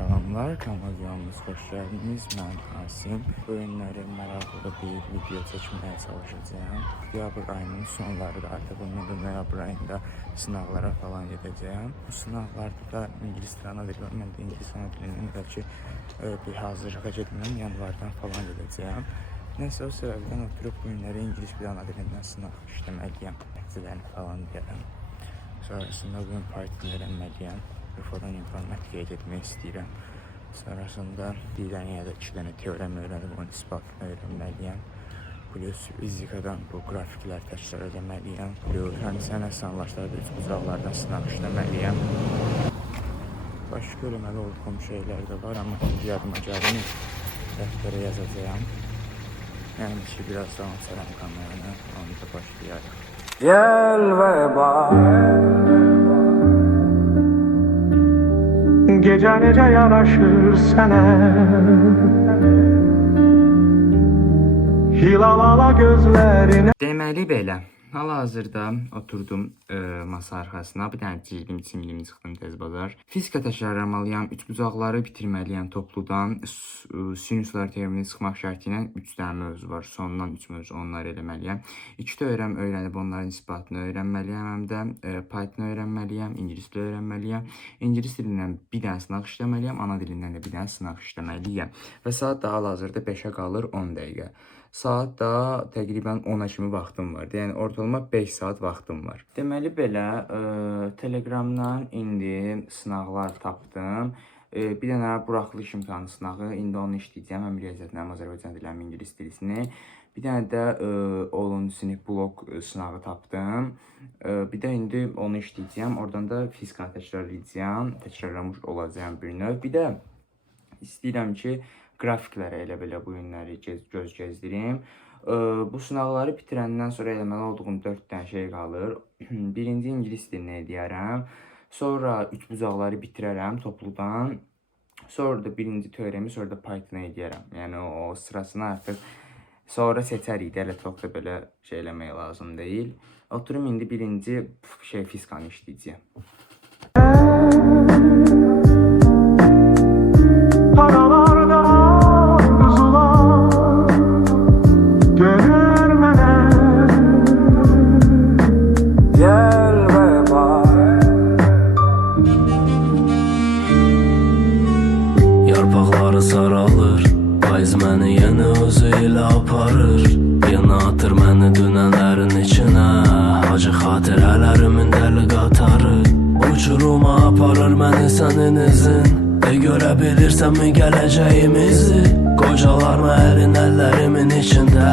Salamlar, kanal videomuz hoş geldiniz. Ben Asim. Bu günləri maraqlı bir video çəkməyə çalışacağım. Noyabr ayının sonları da artıq bundan noyabr ayında sınavlara falan gedəcəyəm. Bu sınavlarda da İngilis dili ana dili var. Mən də İngilis ana dilinin belki bir hazırlığa getməm, yanvardan falan gedəcəyəm. Neyse o sebepten oturup bu günləri İngilis dili ana dilindən sınav işləməliyəm. Nəticələrini falan deyərəm. Sonrasında bugün Python öyrənməliyəm. Foran informatikaya getmək istəyirəm. Sonrasında birdən ya da 2 dənə teorem öyrənib, onun isbatını öyrənməliyəm. Plus fizikadan bu grafiklər təkrar edəməliyəm. Plus həm asanlaşdırıb bucaqlardan sınav işləməliyəm. Başqa eləməli olduğum şeylər də var, amma yadıma gəlmir. Dəftərə yazacağım. Yəni ki, biraz da açaram kameranı, onu da başlayarıq. Gəl və bax, gece nece yaraşır sana, hilalala gözlerine. Deməli belə, hal-hazırda oturdum masa arxasına, bir dənə cildimi çıxdım tez bazar. Fizika təkrarlamalıyam, 3 bucaqları bitirməliyəm topludan. Sinuslar teoremini çıxmaq şərti ilə 3 dənə mövzu var, sondan 3 mövzu, onları eləməliyəm. 2 teorem öyrənib onların isbatını öyrənməliyəm, həm də Python öyrənməliyəm, İngilis dili öyrənməliyəm. İngilis dilindən bir dənə sınaq işləməliyəm, ana dilindən də bir dənə sınaq işləməliyəm. Və saat da hal-hazırda 5-ə qalır 10 dəqiqə. Saat da təqribən 10-a kimi vaxtım var. Yəni ortalama 5 saat vaxtım var. Deməli belə, Telegramdan indi sınaqlar tapdım. Bir dənə buraxılış imtahanı sınağı, indi onu işləyəcəm. Həm riyaziyyatını, həm Azərbaycan dili, həm İngilis dilisini. Bir dənə də 10-cu sinif blok sınağı tapdım. Bir də indi onu işləyəcəm. Oradan da fizikanı təkrarlayacağım. Təkrarlamış olacağım bir növ. Bir də istəyirəm ki, grafiklərə elə belə bu günləri göz gəzdirim. Bu sınavları bitirəndən sonra eləməli olduğum 4 dənə şey qalır. Birinci İngilis dilini edərəm. Sonra 3 bucaqları bitirərəm topludan. Sonra da birinci teoremi, sonra da Python edərəm. Yəni o sırasını artıq sonra seçərik. Hələ çox da belə şey eləmək lazım deyil. Oturum indi birinci fizikanı işləyəcəyəm. Yarpaqları saralır, payız məni yenə özü ilə aparır. Yana atır məni dünənlərin içinə, acı xatirələrimin dəli qatarı. Uçuruma aparır məni sənin izin, görə bilirsənmi gələcəyimizi? Qocalarma ərin əllərimin içində,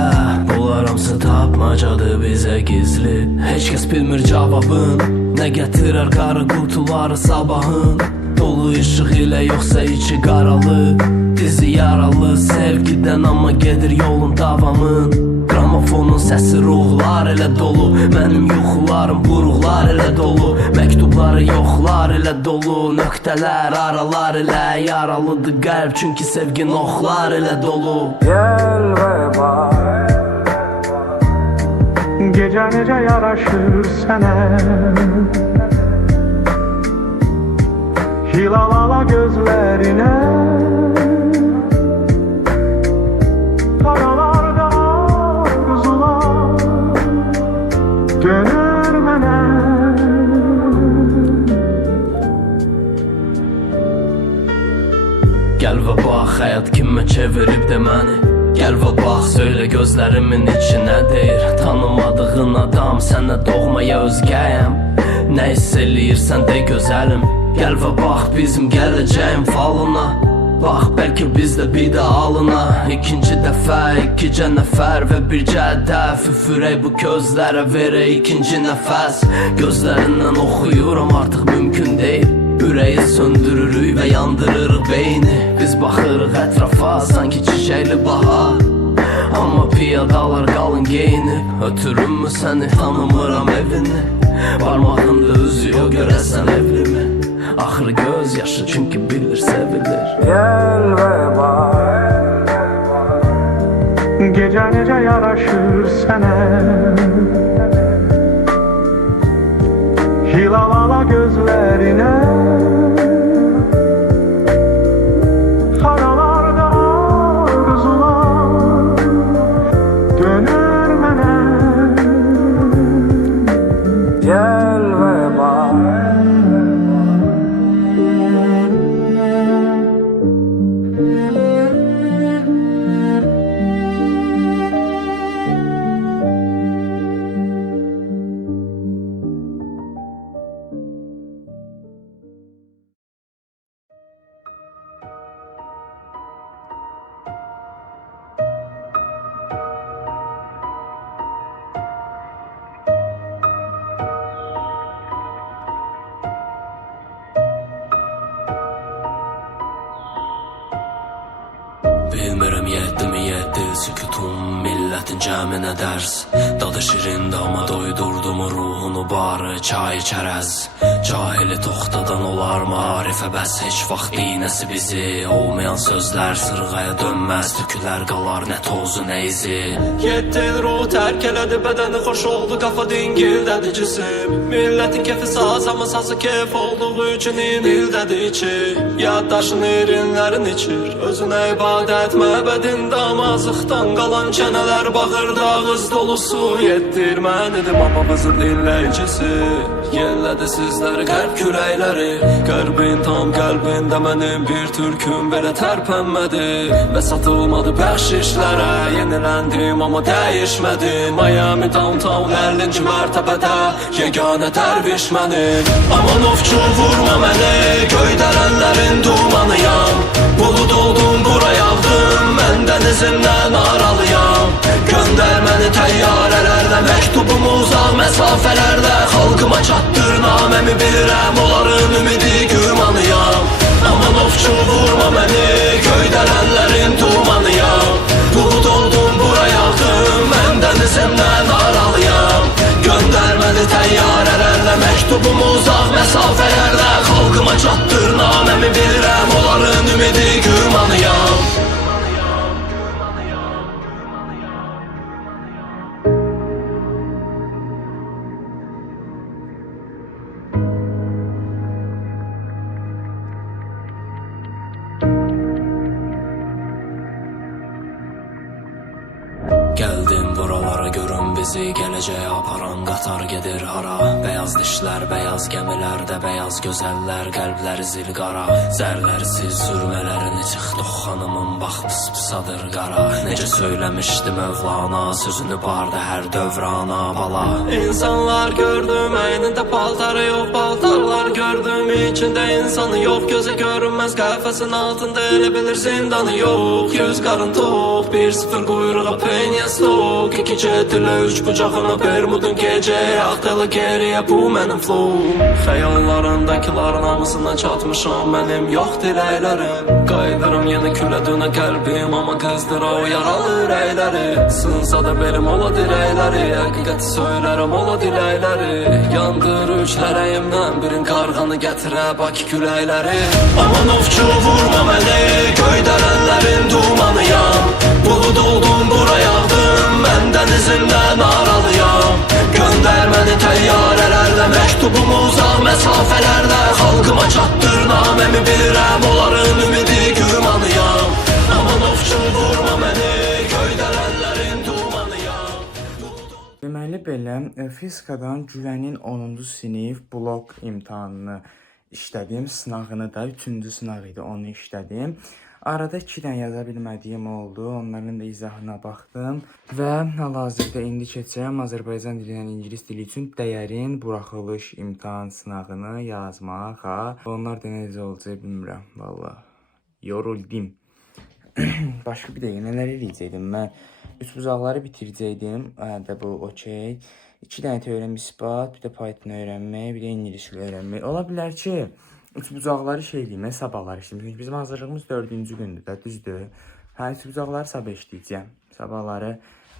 bunlar hamısı tapmacadır bizə gizli. Heç kəs bilmir cavabın, nə gətirər qarı qutuları sabahın. Dolu işıq ilə yoxsa içi qaralı, dizi yaralı sevgidən, amma gedir yolun davamın. Gramofonun səsi ruhlar elə dolu, mənim yuxularım buruqlar elə dolu. Məktubları yoxlar elə dolu, nöqtələr aralar ilə yaralıdır qəlb, çünki sevgin oxlar elə dolu. Gəl və bax, gecə necə yaraşır sənə, hilalala gözlerine, karalarda kuzular dönür mənə. Gəl və bax, həyat kimə çevirib də məni. Gəl və bax, söylə gözlərimin içinə deyir. Tanımadığın adam, sənə doğmaya özgəyəm. Nə hiss eləyirsən de gözəlim. Gəl və bax bizim gələcəyim falına. Bax bəlkə biz də bir də alına. İkinci dəfə, 2 nəfər və bircə hədəf. Üfürək bu gözlərə, verək ikinci nəfəs. Gözlərindən oxuyuram, artıq mümkün deyil. Ürəyi söndürürük və yandırırıq beyni. Biz baxırıq ətrafa, sanki çiçəkli bahar. Amma piyadalar qalın geyinib. Ötürümmü səni, tanımıram evini. Barmağında üzüyor, görəsən evlimi. Axırı göz yaşı, çünki bilir sevilir. Gəl və bax, gecə necə yaraşır sənə, hilalala gözlerine, Bilmirəm yeddimi yeddi sükutum Millətin cəminə dərs Dadı şirin dama doydurdu mu ruhunu barı çay çərəz Cahili toxtadan olar marifə bəs heç vaxt iynəsi bizi Olmayan sözlər sırğaya dönməz Tükülər qalar nə tozu nə izi 7 il ruh tərk elədi bədəni xoş oldu Qafa dingildədi cisim Millətin kefi saz amma sazı kef olduğu üçün inildədi içi Yaddaşın irinlərin içir Özünə ibadət məbədin damazıqdan qalan çənələr Bağırda ağız dolusu yetdirmənidim Amma vızır dinləyicisi Yellədi sizləri qərb kürəkləri Qərbin tam qəlbində mənim bir türküm belə tərpənmədi Və satılmadı bəxşişlərə Yeniləndim amma dəyişmədim Miami downtown 50-ci mərtəbədə Yeganə dərviş mənim Aman ovçu vurma məni Göydərənlərin dumanıyam Bulud oldum bura yağdım Mən dənizimdən aralıyam Göndər məni təyyarələrlə Məktubumu uzaq məsafələrdə Xalqıma çatdır naməmi bilirəm Onların ümidi gümanıyam Aman ovçu vurma məni Göydərənlərin dumanıyam Bulud oldum bura yağdım Mən dənizimdən aralıyam Göndər məni təyyarələrlə Məktubumu uzaq məsafələrdə Xalqıma çatdır naməmi bilirəm Onların ümidi gümanıyam Gəldim buralara görün bizi Gələcəyə aparan qatar gedir hara Bəyaz dişlər, bəyaz gəmilərdə Bəyaz gözəllər, qəlbləri zilqara Zərlərsiz zürmələrini çıxdıq xanımın Bax pıs-pısadır qara Necə söyləmişdi Mövlana Sözünü bardı hər dövrana bala İnsanlar gördüm əynində paltarı yox Paltarlar gördüm içində insanı yox Gözə görünməz qəfəsin altında Elə bilir zindanı yox Yüz qarın tox 1-0 quyruğa penya stok 2 cetilə 3 bucağına Bermudun gecə Axtalı geriyə bu mənim flowum Xəyallarındakiların hamısına çatmışam Mənim yox diləklərim Qaydıram yenə külə dönə qəlbim Amma qızdıra o yaralı ürəkləri Sınsa da belim ola dirəkləri Həqiqəti söylərəm ola diləkləri Yandır üçlərəyimdən Birin qarğanı gətirə bak küləkləri Aman ovçu vurma məni Göydərənlərin dumanıyam Bulud oldum bura yağdım Mən dənizimdən aralıyam Göndər məni təyyarələrlə Məktubumu uzaq məsafələrdə Xalqıma çatdır naməmi bilirəm Onların ümidi gümanıyam Aman ovçu vurma məni Göydərənlərin dumanıyam Deməli belə, fizikadan Güvənin 10-cu sinif blok imtahanını işlədim. Sınağını da 3-cü sınaq idi, onu işlədim. Arada 2 dənə yaza bilmədiyim oldu. Onların da izahına baxdım. Və hal-hazırda indi keçirəm Azərbaycan dili ilə ingilis dili üçün dəyərin buraxılış imtahan sınağını yazmağa. Onlar da necə olacaq bilmirəm. Vallahi yoruldum. Başqa bir dəqiqə nələr eləyəcəkdim? Mən üçbucaqları bitirəcəkdim. Də bu okey. 2 dənə teorem isbat, bir də Python öyrənmək, bir də ingilis dili öyrənmək. Ola bilər ki, üçbucaqları şey eləyim, sabahlar işləyim. Çünki bizim hazırlığımız 4-cü gündür də, düzdür. Hə, üçbucaqları sabah işləyəcəm. Sabahları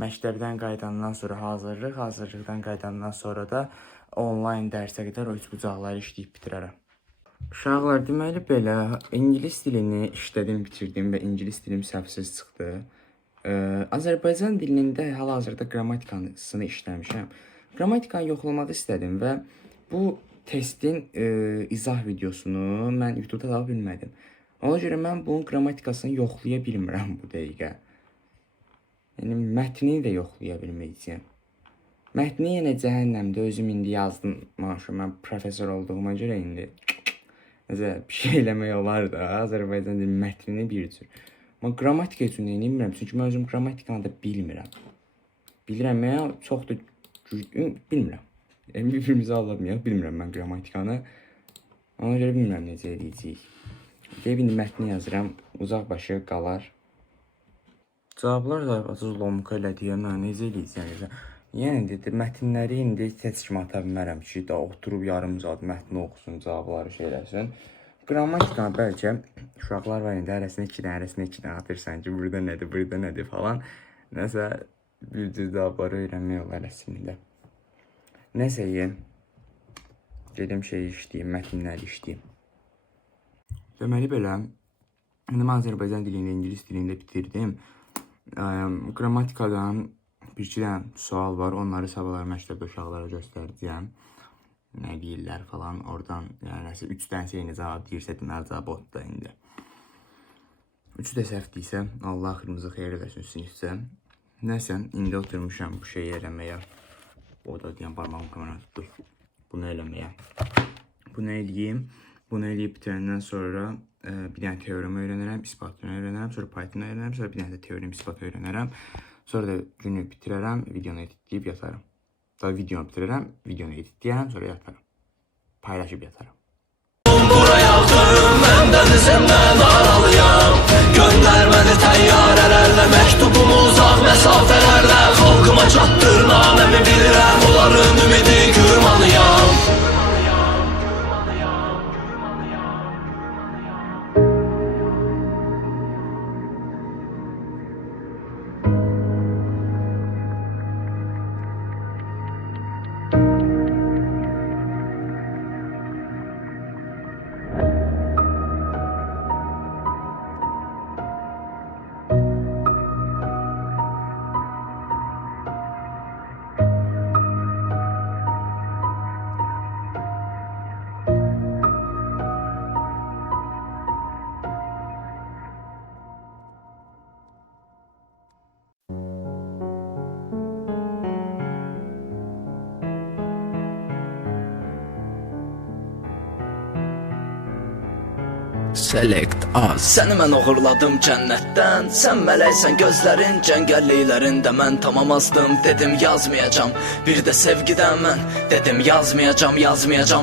məktəbdən qayıdandan sonra hazırlıq, hazırlıqdan qayıdandan sonra da onlayn dərsə qədər o üçbucaqları işləyib bitirərəm. Uşaqlar, deməli belə, ingilis dilini işlədim, bitirdim və ingilis dilim səhvsiz çıxdı. Azərbaycan dilində hal-hazırda qrammatikanı işləmişəm. Qammatikanı yoxlamadı istədim və bu testin izah videosunu mən YouTube'da tapa bilmədim. Ona görə mən bunun qrammatikasını yoxlaya bilmirəm bu dəqiqə. Yəni, mətnini də yoxlaya bilməyəcəyəm. Mətni yenə cəhənnəmdə özüm indi yazdım. Maşallah, mən professor olduğuma görə indi necə bir şey eləmək olar da, Azərbaycan dili mətnini bir cür. Amma qrammatika üçün nə bilmirəm, çünki mən özüm qammatikanı da bilmirəm. Bilirəm ya, çox da bilmirəm. Yəni, bir-birimizi alamayaq, bilmirəm mən qammatikanı. Ona görə bilmirəm necə edəcəyik. Deyib, indi mətni yazıram, uzaq başı qalar. Cavablar da azız lomka elədiyəm, necə eləyəcəyəm? Yəni, mətnləri indi heç kimi ata bilmərəm ki, da oturub yarım saat mətni oxusun, cavabları şey eləsin. Qrammatika bəlkə uşaqlar var indi hərəsinə 2 dənə atırsan ki, burada nədir falan. Nəsə bir cüzabları öyrənmək olar əslində. Nəsə gedim işləyim, mətnləri işləyim. Deməli belə, indi mən Azərbaycan dilində, ingilis dilində bitirdim. Qrammatikadan bir-iki dənə sual var, onları sabahlar məktəbdə uşaqlara göstərəcəyəm. Nə deyirlər falan, oradan, yəni 3 dənə eyni cavab deyirsə, deməli cavab otda indi. 3 də səhv deyirsə, Allah xırmızı xeyir eləsin sinifsə. Nəsə, indi oturmuşam bu şeyi eləməyə. O da deyən parmağım kamera tutdur. Bunu eləməyə. Bunu eləyim. Bunu eləyib bitirəndən sonra bir dənə teoremi öyrənərəm, isbatını öyrənərəm, sonra Python öyrənərəm, sonra bir dənə də teorem, isbat öyrənərəm. Sonra da günü bitirərəm, videonu editləyib yatarım. Daha videonu bitirərəm, videonu editləyərəm, sonra yatarım. Paylaşıb yatarım. Buraya axtarım, mən dənizimdən aralıyam. Göndər məni təyyarələrlə, məktubumu uzaq məsafələrlə. Xalqıma çatdır naməmi bilirəm, onların ümidi qurmalıyam. Select az. Səni mən oğurladım cənnətdən. Sən mələksən gözlərin cəngəlliklərində. Mən tamamazdım, dedim yazmayacam. Bir də sevgidən mən dedim yazmayacam.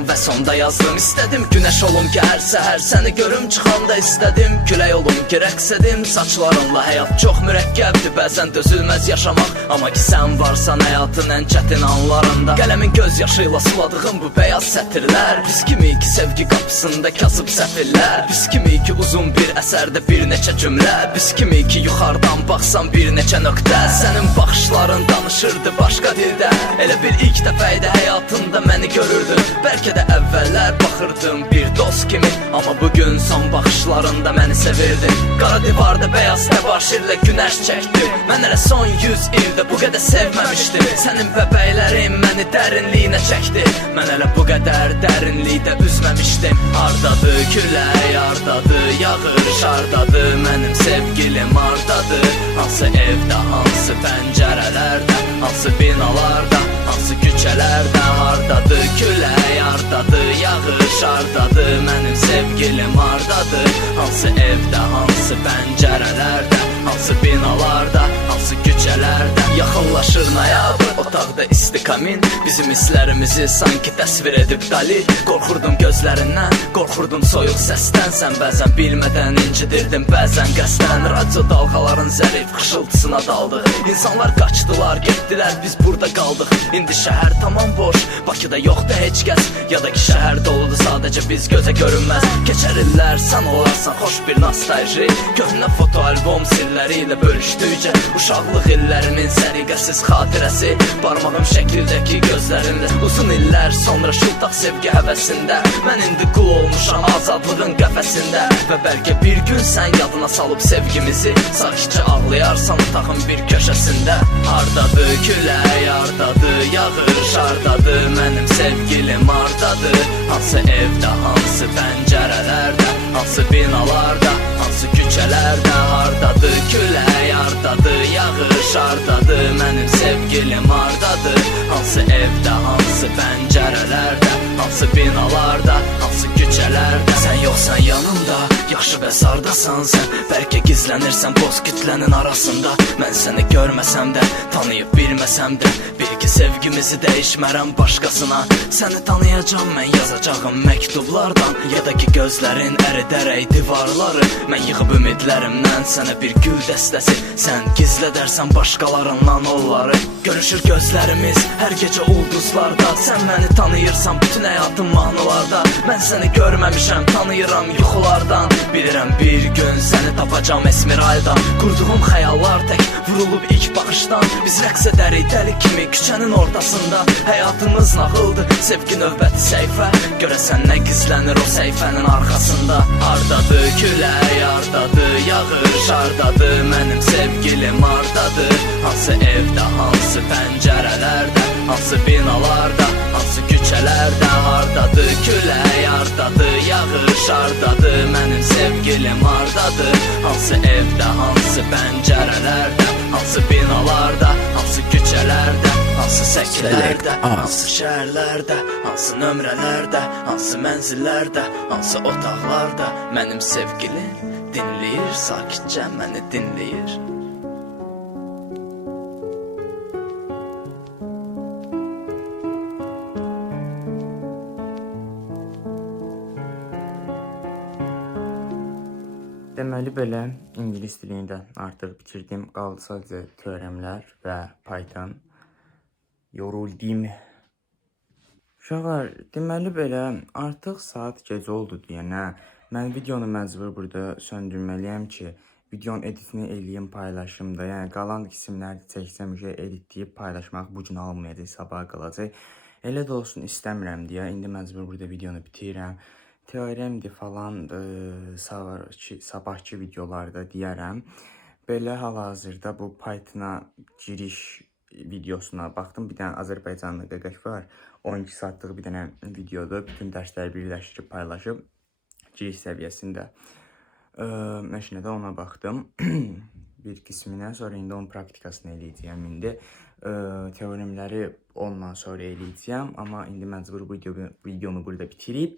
Və sonda yazdım. İstədim günəş olum ki hər səhər səni görüm çıxanda. İstədim külək olum ki rəqs edim saçlarınla. Həyat çox mürəkkəbdir, bəzən dözülməz yaşamaq. Amma ki sən varsan həyatın ən çətin anlarında. Qələmin göz yaşıyla suladığım bu bəyaz sətirlər. Biz kimi ki sevgi qapısında kasıb səfirlər. Biz kimi ki uzun bir əsərdə bir neçə cümlə. Biz kimi ki yuxarıdan baxsan bir neçə nöqtə. Sənin baxışların danışırdı başqa dildə. Elə bir ilk dəfə idi həyatında məni görürdün. Bəlkə də əvvəllər baxırdım bir dost kimi. Amma bugün son baxışlarında məni sevirdin. Qara divarda bəyaz təbaşirlə günəş çəkdi. Mən elə son 100 ildə bu qədər sevməmişdim. Sənin bəbəklərin məni dərinliyinə çəkdi. Mən elə bu qədər dərinlikdə üzməmişdim. Hardadır külək, hardadır yağış, hardadır mənim sevgilim, hardadır. Hansı evdə, hansı pəncərələrdə, hansı binalarda, hansı küçələrdə. Hardadır külək, hardadır yağış, hardadır mənim sevgilim, hardadır. Hansı evdə, hansı pəncərələrdə, hansı binalarda, hansı küçələrdə. Yaxınlaşır noyabr, otaqda isti kamin. Bizim hisslərimizi sanki təsvir edib dali. Qorxurdum gözlərindən, qorxurdum soyuq səsdən. Sən bəzən bilmədən incidirdin, bəzən qəsdən. Radio dalğaların zərif xışıltısına daldıq. İnsanlar qaçdılar, getdilər, biz burada qaldıq. İndi şəhər tamam boş, Bakıda yoxdur heç kəs. Ya da ki şəhər doludur, sadəcə biz gözə görünməz. Keçər illər, sən olarsan xoş bir nostalji. Köhnə fotoalbom sirləri ilə bölüşdükcə. Uşaqlıq illərimin səriqəsiz xatirəsi. Barmağım şəklindəki gözlərimdə. Uzun illər sonra şıltaq sevgi həvəsində. Mən indi qul olmuşam azadlığın qəfəsində. Və bəlkə bir gün sən yadına salıb sevgimizi. Sakitcə ağlayarsan otağın bir köşəsində. Hardadır külək, hardadır yağış, hardadır mənim sevgilim, hardadır. Hansı evdə, hansı pəncərələrdə, hansı binalarda, hansı küçələrdə. Hardadır külək, hardadır yağış, hardadır mənim sevgilim, hardadır. Hansı evdə, hansı pəncərələrdə, hansı binalarda, hansı küçələrdə. Sən yoxsan yanımda, Yaxşı bəs hardasan sən? Bəlkə gizlənirsən boz kütlənin arasında. Mən səni görməsəm də, tanıyıb bilməsəm də, bil ki sevgimizi dəyişmərəm başqasına. Səni tanıyacam mən yazacağım məktublardan, ya da ki gözlərin əridərək divarları. Mən yığıb ümidlərimdən sənə bir gül dəstəsi, sən gizlədərsən başqalarından onları. Görüşür gözlərimiz hər gecə ulduzlarda, sən məni tanıyırsan bütün həyatım mahnılarda. Mən səni görməmişəm, tanıyıram yuxulardan. Bilirəm bir gün səni tapacam Esmeralda. Qurduğum xəyallar tək vurulub ilk baxışdan. Biz rəqs edərik dəli kimi küçənin ortasında. Həyatımız nağıldır, sevgi növbəti səhifə. Görəsən nə gizlənir o səhifənin arxasında. Hardadır külək, hardadır yağış, hardadır mənim sevgilim, hardadır? Hansı evdə, hansı pəncərələrdə, hansı binalarda, hansı küçələrdə? Hardadır külək, hardadır yağış, hardadır mənim sevgilim, hardadır? Hansı evdə, hansı pəncərələrdə, hansı binalarda, hansı küçələrdə, hansı səkilərdə, hansı şəhərlərdə, hansı nömrələrdə, hansı mənzillərdə, hansı otaqlarda? Mənim sevgilim dinləyir, sakitcə məni dinləyir. Deməli belə ingilis dilini də artıq bitirdim. Qaldı sadəcə teoremlər və Python. Yoruldum. Uşaqlar, deməli belə artıq saat gecə oldu deyənə mən videonu məcbur burada söndürməliyəm ki, videonun editini eləyim, paylaşım da. Yəni qalan qismləri çəksəm, editləyib paylaşmaq bu gün almayacaq, sabaha qalacaq. Elə də olsun istəmirəm deyə indi məcbur burada videonu bitirirəm. Teoremdir falan sabahki videolarda deyərəm. Belə hal-hazırda bu Pythona giriş videosuna baxdım. Bir dənə Azərbaycanlı qaqaş var. 12 saatlıq bir dənə videodur. Bütün dərsləri birləşdirib paylaşıb giriş səviyyəsində. Məşinə də ona baxdım. Bir qisminə, sonra indi onun praktikasını eləyəcəyəm indi. Teoremləri ondan sonra eləyəcəyəm. Amma indi məcbur bu videonu burada bitirib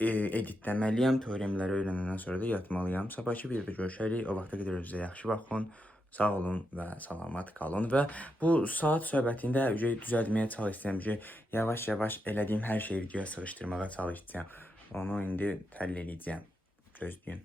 editləməliyəm. Teoremləri öyrənəndən sonra da yatmalıyam. Sabahki videoda görüşərik. O vaxta qədər özünüzə yaxşı baxın. Sağ olun və salamat qalın. Və bu saat söhbətində düzəltməyə çalışacağım ki, yavaş-yavaş elədiyim hər şeyi videoya sığışdırmağa çalışacağım. Onu indi təll eləyəcəyəm. Gözləyin.